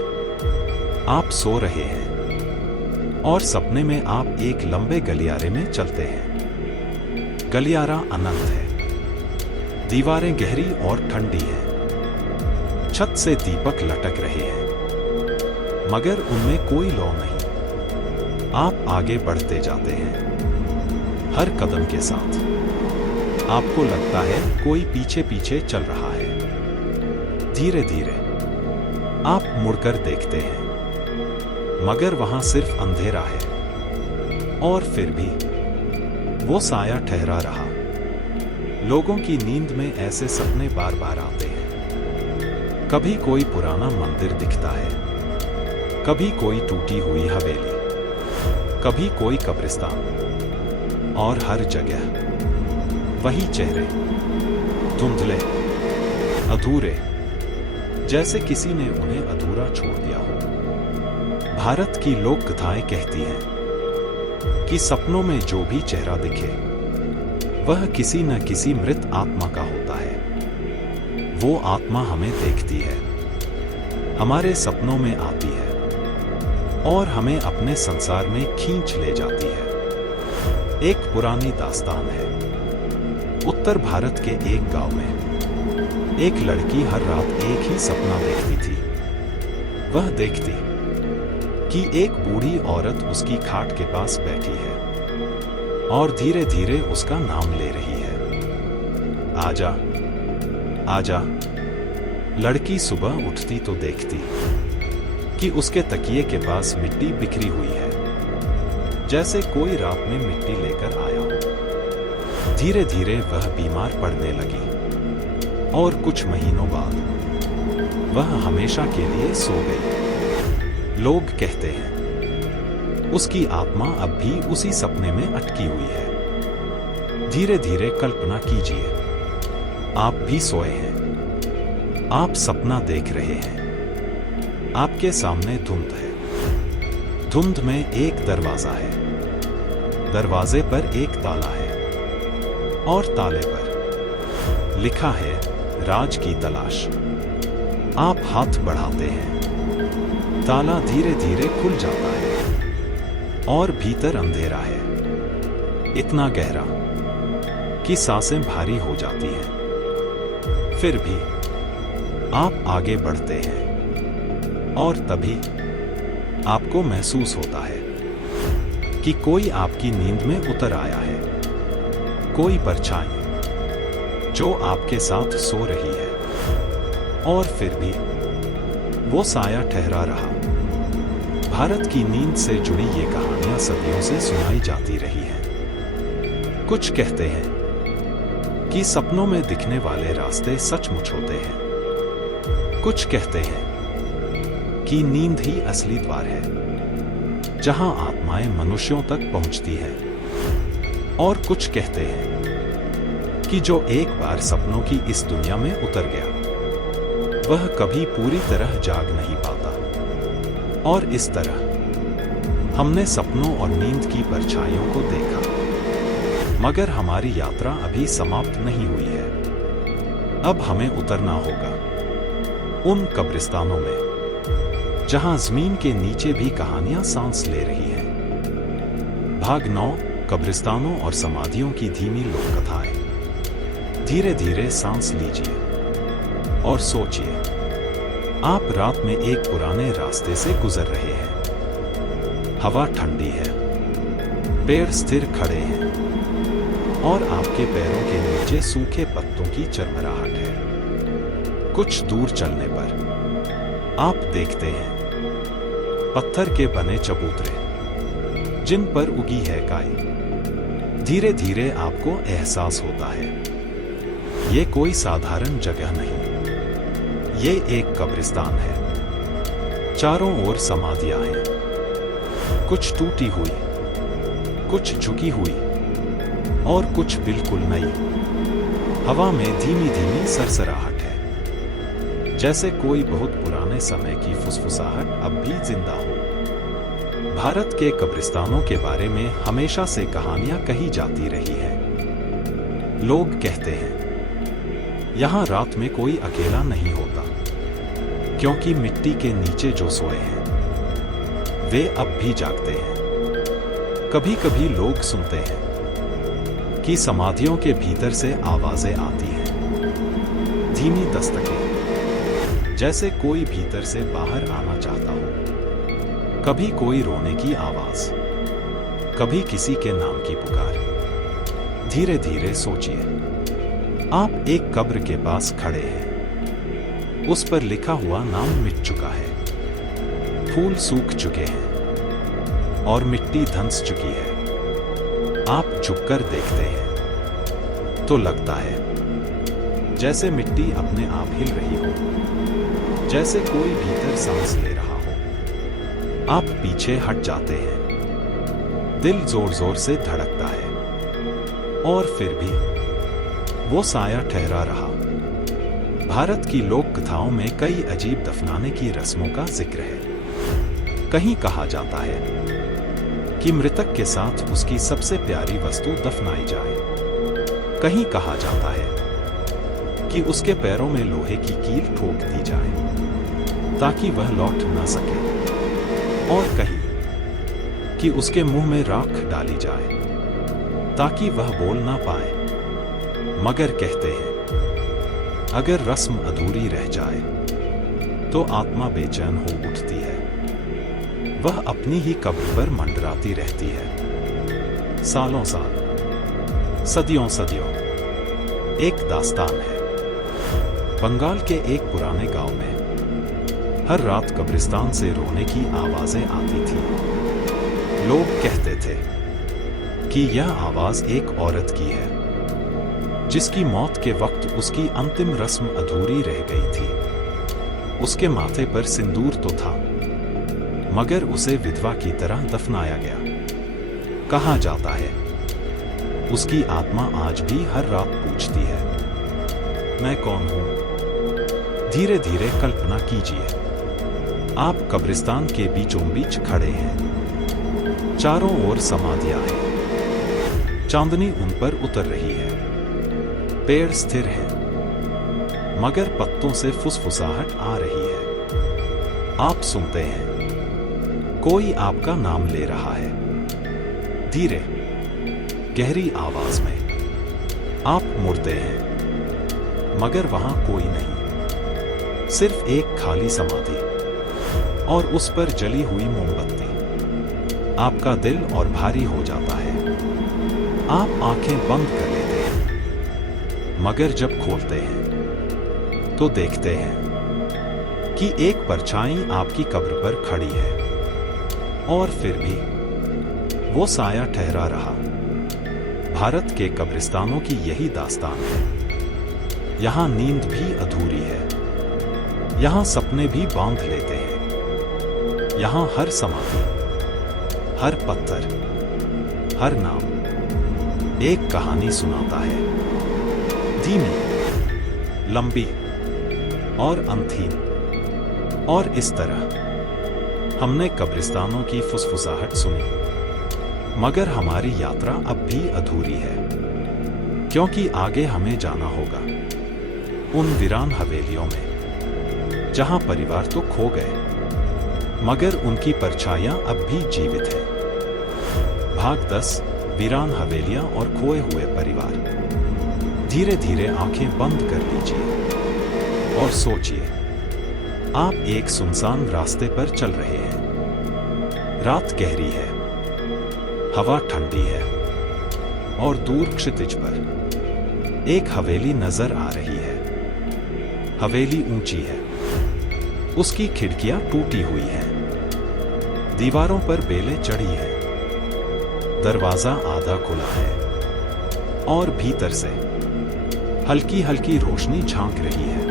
आप सो रहे हैं और सपने में आप एक लंबे गलियारे में चलते हैं। गलियारा अनंत है, दीवारें गहरी और ठंडी हैं। छत से दीपक लटक रहे हैं, मगर उनमें कोई लौ नहीं। आप आगे बढ़ते जाते हैं, हर कदम के साथ आपको लगता है कोई पीछे पीछे चल रहा है। धीरे धीरे आप मुड़कर देखते हैं, मगर वहां सिर्फ अंधेरा है। और फिर भी वो साया ठहरा रहा। लोगों की नींद में ऐसे सपने बार बार आते हैं। कभी कोई पुराना मंदिर दिखता है, कभी कोई टूटी हुई हवेली, कभी कोई कब्रिस्तान, और हर जगह वही चेहरे, धुंधले, अधूरे, जैसे किसी ने उन्हें अधूरा छोड़ दिया हो। भारत की लोक कथाएं कहती हैं कि सपनों में जो भी चेहरा दिखे, वह किसी न किसी मृत आत्मा का होता है। वो आत्मा हमें देखती है, हमारे सपनों में आती है और हमें अपने संसार में खींच ले जाती है। एक पुरानी दास्तान है। उत्तर भारत के एक गांव में एक लड़की हर रात एक ही सपना देखती थी। वह देखती कि एक बूढ़ी औरत उसकी खाट के पास बैठी है और धीरे धीरे उसका नाम ले रही है, आजा, आजा। लड़की सुबह उठती तो देखती कि उसके तकिए के पास मिट्टी बिखरी हुई है, जैसे कोई रात में मिट्टी लेकर आया हो। धीरे धीरे वह बीमार पड़ने लगी और कुछ महीनों बाद वह हमेशा के लिए सो गई। लोग कहते हैं उसकी आत्मा अब भी उसी सपने में अटकी हुई है। धीरे धीरे कल्पना कीजिए, आप भी सोए हैं, आप सपना देख रहे हैं। आपके सामने धुंध है, धुंध में एक दरवाजा है, दरवाजे पर एक ताला है और ताले पर लिखा है राज की तलाश। आप हाथ बढ़ाते हैं, ताला धीरे धीरे खुल जाता है और भीतर अंधेरा है, इतना गहरा कि सांसें भारी हो जाती हैं। फिर भी आप आगे बढ़ते हैं और तभी आपको महसूस होता है कि कोई आपकी नींद में उतर आया है। कोई परछाई जो आपके साथ सो रही है और फिर भी वो साया ठहरा रहा। भारत की नींद से जुड़ी ये कहानियां सदियों से सुनाई जाती रही हैं। कुछ कहते हैं कि सपनों में दिखने वाले रास्ते सचमुच होते हैं। कुछ कहते हैं कि नींद ही असली द्वार है जहां आत्माएं मनुष्यों तक पहुंचती है। और कुछ कहते हैं कि जो एक बार सपनों की इस दुनिया में उतर गया वह कभी पूरी तरह जाग नहीं पाता। और इस तरह हमने सपनों और नींद की परछाइयों को देखा, मगर हमारी यात्रा अभी समाप्त नहीं हुई है। अब हमें उतरना होगा उन कब्रिस्तानों में जहां जमीन के नीचे भी कहानियां सांस ले रही हैं। भाग 9, कब्रिस्तानों और समाधियों की धीमी लोक कथाएं। धीरे धीरे सांस लीजिए और सोचिए, आप रात में एक पुराने रास्ते से गुजर रहे हैं। हवा ठंडी है, पेड़ स्थिर खड़े हैं और आपके पैरों के नीचे सूखे पत्तों की चरमराहट है। कुछ दूर चलने पर आप देखते हैं पत्थर के बने चबूतरे जिन पर उगी है काई। धीरे धीरे आपको एहसास होता है ये कोई साधारण जगह नहीं, ये एक कब्रिस्तान है। चारों ओर समाधियां हैं, कुछ टूटी हुई, कुछ झुकी हुई और कुछ बिल्कुल नई। हवा में धीमी धीमी सरसराहट है, जैसे कोई बहुत पुराने समय की फुसफुसाहट अब भी जिंदा हो। भारत के कब्रिस्तानों के बारे में हमेशा से कहानियां कही जाती रही है। लोग कहते हैं यहां रात में कोई अकेला नहीं होता, क्योंकि मिट्टी के नीचे जो सोए हैं वे अब भी जागते हैं। कभी कभी लोग सुनते हैं कि समाधियों के भीतर से आवाजें आती हैं, धीमी दस्तकें, जैसे कोई भीतर से बाहर आना चाहता हो। कभी कोई रोने की आवाज, कभी किसी के नाम की पुकार। धीरे धीरे सोचिए, आप एक कब्र के पास खड़े हैं। उस पर लिखा हुआ नाम मिट चुका है, फूल सूख चुके हैं और मिट्टी धंस चुकी है। आप झुककर देखते हैं तो लगता है जैसे मिट्टी अपने आप हिल रही हो, जैसे कोई भीतर सांस ले रहा हो। आप पीछे हट जाते हैं, दिल जोर जोर से धड़कता है और फिर भी वो साया ठहरा रहा। भारत की लोक कथाओं में कई अजीब दफनाने की रस्मों का जिक्र है। कहीं कहा जाता है कि मृतक के साथ उसकी सबसे प्यारी वस्तु दफनाई जाए। कहीं कहा जाता है कि उसके पैरों में लोहे की कील ठोक दी जाए ताकि वह लौट ना सके, और कहीं कि उसके मुंह में राख डाली जाए ताकि वह बोल ना पाए। मगर कहते हैं अगर रस्म अधूरी रह जाए तो आत्मा बेचैन हो उठती है, वह अपनी ही कब्र पर मंडराती रहती है। सालों साल, सदियों सदियों। एक दास्तान है। बंगाल के एक पुराने गांव में हर रात कब्रिस्तान से रोने की आवाजें आती थी। लोग कहते थे कि यह आवाज एक औरत की है जिसकी मौत के वक्त उसकी अंतिम रस्म अधूरी रह गई थी। उसके माथे पर सिंदूर तो था, मगर उसे विधवा की तरह दफनाया गया। कहा जाता है उसकी आत्मा आज भी हर रात पूछती है, मैं कौन हूं? धीरे धीरे कल्पना कीजिए, आप कब्रिस्तान के बीचों बीच खड़े हैं। चारों ओर समाधियां हैं, चांदनी उन पर उतर रही है। पेड़ स्थिर है, मगर पत्तों से फुसफुसाहट आ रही है। आप सुनते हैं कोई आपका नाम ले रहा है। धीरे गहरी आवाज में आप मुड़ते हैं, मगर वहां कोई नहीं, सिर्फ एक खाली समाधि और उस पर जली हुई मोमबत्ती। आपका दिल और भारी हो जाता है। आप आंखें बंद कर लेते हैं, मगर जब खोलते हैं तो देखते हैं कि एक परछाई आपकी कब्र पर खड़ी है, और फिर भी वो साया ठहरा रहा। भारत के कब्रिस्तानों की यही दास्तान है। यहां नींद भी अधूरी है, यहां सपने भी बांध लेते हैं। यहां हर समाधि, हर पत्थर, हर नाम एक कहानी सुनाता है, धीमी, लंबी और अंतहीन। और इस तरह हमने कब्रिस्तानों की फुसफुसाहट सुनी, मगर हमारी यात्रा अब भी अधूरी है, क्योंकि आगे हमें जाना होगा उन वीरान हवेलियों में जहां परिवार तो खो गए, मगर उनकी परछाइयां अब भी जीवित हैं। भाग 10, वीरान हवेलियां और खोए हुए परिवार। धीरे धीरे आंखें बंद कर लीजिए और सोचिए, आप एक सुनसान रास्ते पर चल रहे हैं। रात गहरी है, हवा ठंडी है, और दूर क्षितिज पर एक हवेली नजर आ रही है। हवेली ऊंची है, उसकी खिड़कियां टूटी हुई हैं, दीवारों पर बेलें चढ़ी हैं, दरवाजा आधा खुला है, और भीतर से हल्की हल्की रोशनी झांक रही है।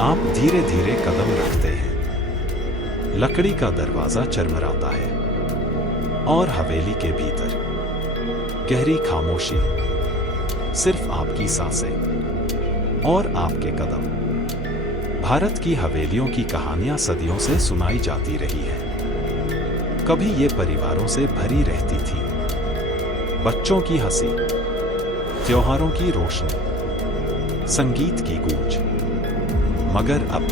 आप धीरे धीरे कदम रखते हैं, लकड़ी का दरवाजा चरमराता है, और हवेली के भीतर गहरी खामोशी, सिर्फ आपकी सांसें और आपके कदम। भारत की हवेलियों की कहानियां सदियों से सुनाई जाती रही हैं। कभी ये परिवारों से भरी रहती थी, बच्चों की हंसी, त्योहारों की रोशनी, संगीत की गूंज। मगर अब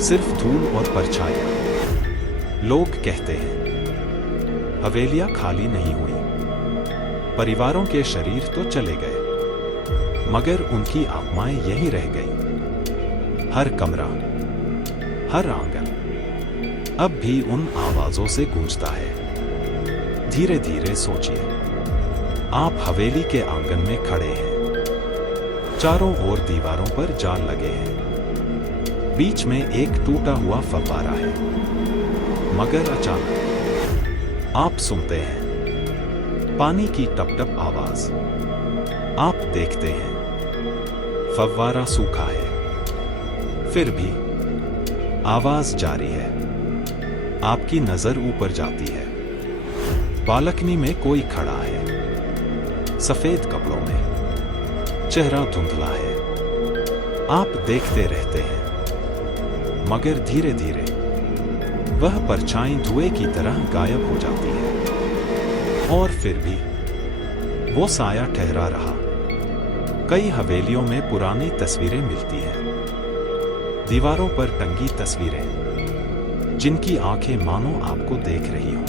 सिर्फ धूल और परछाइयां। लोग कहते हैं हवेलियां खाली नहीं हुई, परिवारों के शरीर तो चले गए, मगर उनकी आत्माएं यहीं रह गई। हर कमरा, हर आंगन अब भी उन आवाजों से गूंजता है। धीरे धीरे सोचिए, आप हवेली के आंगन में खड़े हैं। चारों ओर दीवारों पर जाल लगे हैं, बीच में एक टूटा हुआ फव्वारा है, मगर अचानक आप सुनते हैं पानी की टप-टप आवाज। आप देखते हैं फव्वारा सूखा है, फिर भी आवाज जारी है। आपकी नजर ऊपर जाती है, बालकनी में कोई खड़ा है, सफेद कपड़ों में, चेहरा धुंधला है। आप देखते रहते हैं, मगर धीरे धीरे वह परछाई धुएं की तरह गायब हो जाती है, और फिर भी वो साया ठहरा रहा। कई हवेलियों में पुरानी तस्वीरें मिलती हैं, दीवारों पर टंगी तस्वीरें जिनकी आंखें मानो आपको देख रही हों।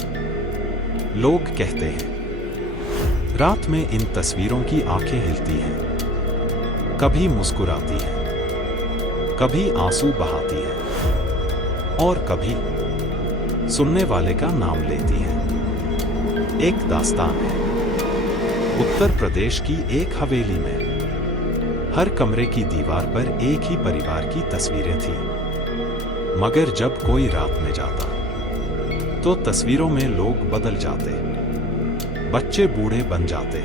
लोग कहते हैं रात में इन तस्वीरों की आंखें हिलती हैं, कभी मुस्कुराती हैं, कभी आंसू बहाती हैं, और कभी सुनने वाले का नाम लेती हैं। एक दास्तान है उत्तर प्रदेश की एक हवेली में। हर कमरे की दीवार पर एक ही परिवार की तस्वीरें थीं, मगर जब कोई रात में जाता तो तस्वीरों में लोग बदल जाते, बच्चे बूढ़े बन जाते,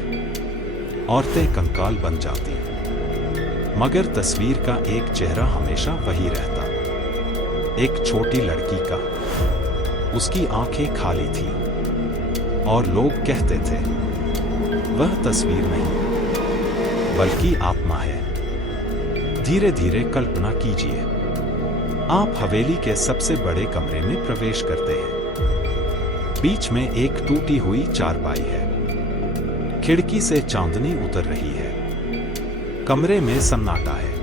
औरतें कंकाल बन जाती, मगर तस्वीर का एक चेहरा हमेशा वही रहता। एक छोटी लड़की का, उसकी आंखें खाली थी, और लोग कहते थे वह तस्वीर नहीं बल्कि आत्मा है। धीरे धीरे कल्पना कीजिए, आप हवेली के सबसे बड़े कमरे में प्रवेश करते हैं। बीच में एक टूटी हुई चारपाई है, खिड़की से चांदनी उतर रही है। कमरे में सन्नाटा है,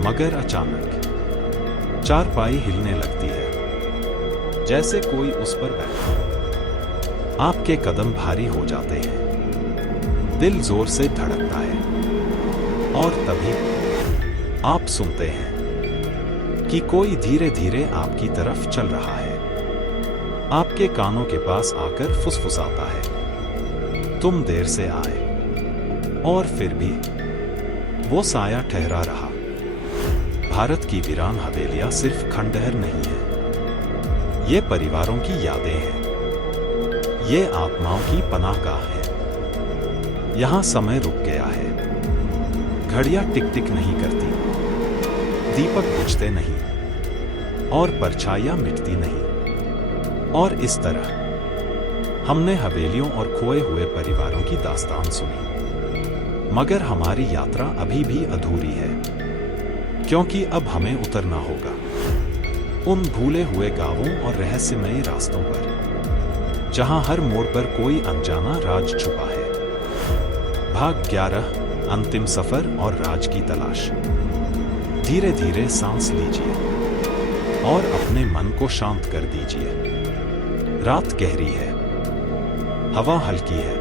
मगर अचानक चारपाई हिलने लगती है। जैसे कोई उस पर बैठा हो। आपके कदम भारी हो जाते हैं, दिल जोर से धड़कता है, और तभी आप सुनते हैं कि कोई धीरे धीरे आपकी तरफ चल रहा है। आपके कानों के पास आकर फुसफुसाता है, तुम देर से आए। और फिर भी वो साया ठहरा रहा। भारत की वीरान हवेलियां सिर्फ खंडहर नहीं है, ये परिवारों की यादें हैं, ये आत्माओं की पनाहगाह है। यहां समय रुक गया है, घड़ियां टिक टिक नहीं करती, दीपक बुझते नहीं, और परछाइयां मिटती नहीं। और इस तरह हमने हवेलियों और खोए हुए परिवारों की दास्तान सुनी। मगर हमारी यात्रा अभी भी अधूरी है, क्योंकि अब हमें उतरना होगा उन भूले हुए गांवों और रहस्यमयी रास्तों पर, जहां हर मोड़ पर कोई अनजाना राज छुपा है। भाग 11, अंतिम सफर और राज की तलाश। धीरे धीरे सांस लीजिए और अपने मन को शांत कर दीजिए। रात गहरी है, हवा हल्की है,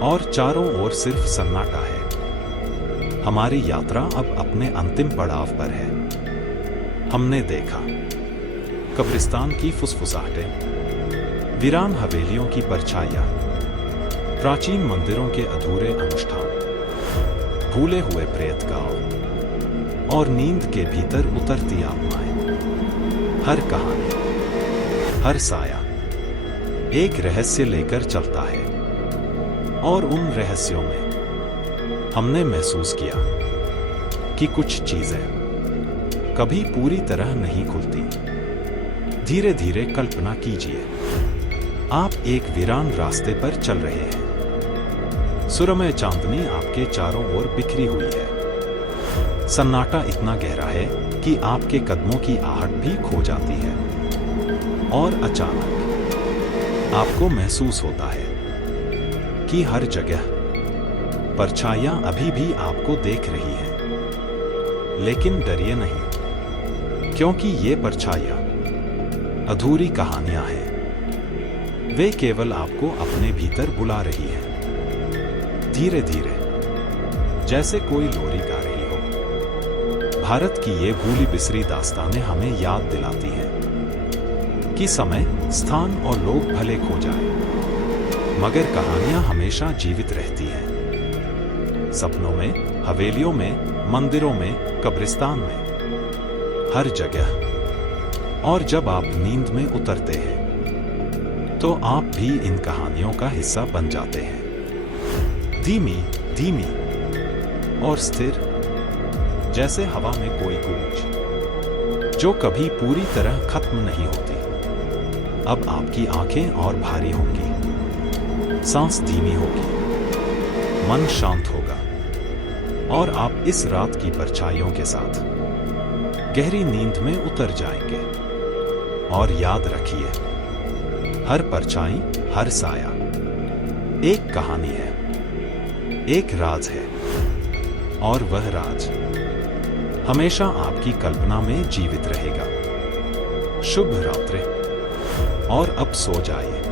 और चारों ओर सिर्फ सन्नाटा है। हमारी यात्रा अब अपने अंतिम पड़ाव पर है। हमने देखा कब्रिस्तान की फुसफुसाहटें, वीरान हवेलियों की परछाइयां, प्राचीन मंदिरों के अधूरे अनुष्ठान, भूले हुए प्रेत गांव, और नींद के भीतर उतरती आत्माएं। हर कहानी, हर साया एक रहस्य लेकर चलता है, और उन रहस्यों में हमने महसूस किया कि कुछ चीजें कभी पूरी तरह नहीं खुलती। धीरे धीरे कल्पना कीजिए, आप एक वीरान रास्ते पर चल रहे हैं। सुरमय चांदनी आपके चारों ओर बिखरी हुई है। सन्नाटा इतना गहरा है कि आपके कदमों की आहट भी खो जाती है। और अचानक आपको महसूस होता है कि हर जगह परछाइयां अभी भी आपको देख रही हैं। लेकिन डरिए नहीं, क्योंकि ये परछाइयां अधूरी कहानियां हैं। वे केवल आपको अपने भीतर बुला रही हैं। धीरे धीरे, जैसे कोई लोरी गा रही हो। भारत की ये भूली बिसरी दास्तानें हमें याद दिलाती हैं कि समय, स्थान और लोग भले खो जाए, मगर कहानियां हमेशा जीवित रहती हैं। सपनों में, हवेलियों में, मंदिरों में, कब्रिस्तान में, हर जगह। और जब आप नींद में उतरते हैं, तो आप भी इन कहानियों का हिस्सा बन जाते हैं। धीमी धीमी और स्थिर, जैसे हवा में कोई गूंज जो कभी पूरी तरह खत्म नहीं होती। अब आपकी आंखें और भारी होंगी, सांस धीमी होगी, मन शांत होगा, और आप इस रात की परछाइयों के साथ गहरी नींद में उतर जाएंगे। और याद रखिए, हर परछाई, हर साया एक कहानी है, एक राज है, और वह राज हमेशा आपकी कल्पना में जीवित रहेगा। शुभ रात्रि, और अब सो जाइए,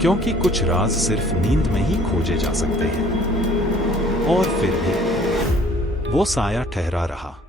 क्योंकि कुछ राज सिर्फ नींद में ही खोजे जा सकते हैं। और फिर भी वो साया ठहरा रहा।